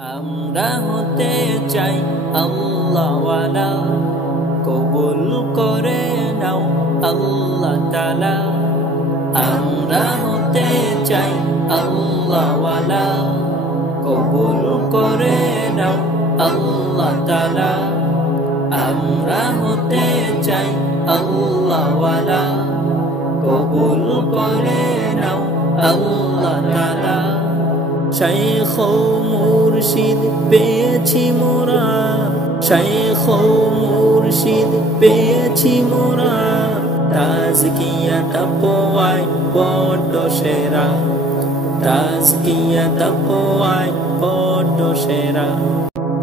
আমরা হতে চাই আল্লাহওয়ালা, কবুল করে নাও আল্লাহ তাআলা। আমরা হতে চাই আল্লাহওয়ালা, কবুল করে নাও আল্লাহ তাআলা। আমরা হতে চাই আল্লাহওয়ালা, কবুল করে নাও আল্লাহ তাআলা। শাইখ ও মুর্শিদ পেয়েছি মোরা, শাইখ ও মুর্শিদ পেয়েছি মোরা, তাজকিয়া তাকওয়ায় বড় সেরা, তাজকিয়া তাকওয়ায় বড় সেরা।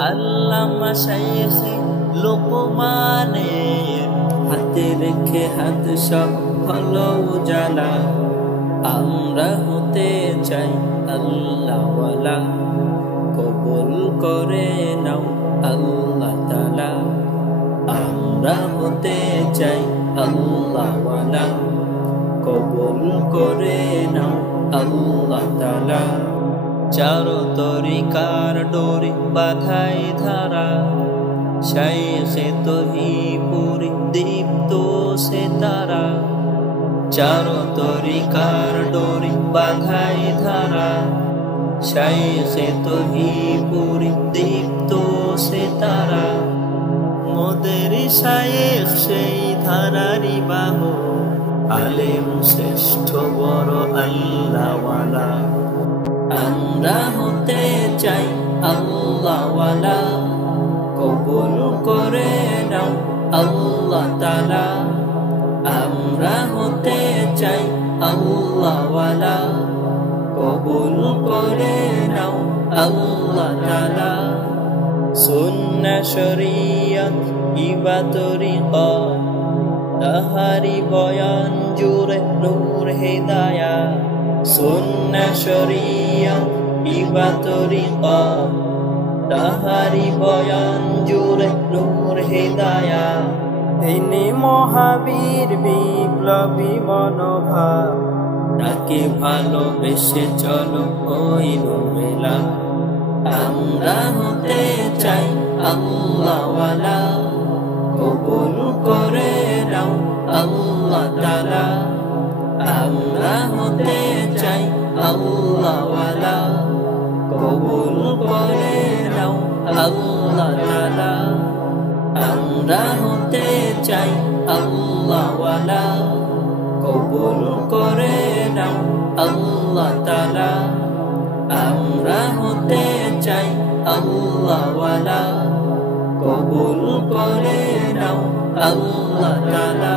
আল্লামা শাইখ লোকমানের হাতে রেখে হাত সব হলো উজালা। আমরা হতে চাই আল্লাহওয়ালা, কবুল করে নাও আল্লাহ তাআলা। আমরা হতে চাই আল্লাহওয়ালা, কবুল করে নাও আল্লাহ তাআলা। চার তরিকার ডোরি বাঁধাই ধারা, শাইখে তহিপুরি দীপ্ত সে তারা। চার তরিকার ডোরি বাঁধাই ধারা, শাইখে তহিপুরি দীপ্ত সে তারা। মোদের শাইখ সেই ধারারি বাহু, আলেম শ্রেষ্ঠ বড় আল্লাহওয়ালা। আমরা হতে চাই আল্লাহওয়ালা, কবুল করে নাও আল্লাহ তাআলা। আমরা হতে চাই আল্লাহওয়ালা, কবুল করে নাও আল্লাহ তাআলা। সুন্নাহ শরীয়ত ইবাদতরিকত, তাহারি বয়ান জুড়ে নূর হিদায়াত। সুন্নাহ শরীয়ত ইবাদতরিকত, তাহারি বয়ান জুড়ে নূর হিদায়াত। তিনি মহাবীর বিপ্লবী মনোভাব, তাকে ভালোবেসে চলো হইল মেলা। আমরা হতে চাই আল্লাহওয়ালা, কবুল করে নাও আল্লাহ তাআলা। আমরা হতে চাই আল্লাহওয়ালা, কবুল করে নাও আল্লাহ তাআলা। আমরা হতে চাই আল্লাহওয়ালা, কবুল করে নাও আল্লাহ তাআলা। আমরা হতে চাই আল্লাহওয়ালা, কবুল করে নাও আল্লাহ তাআলা।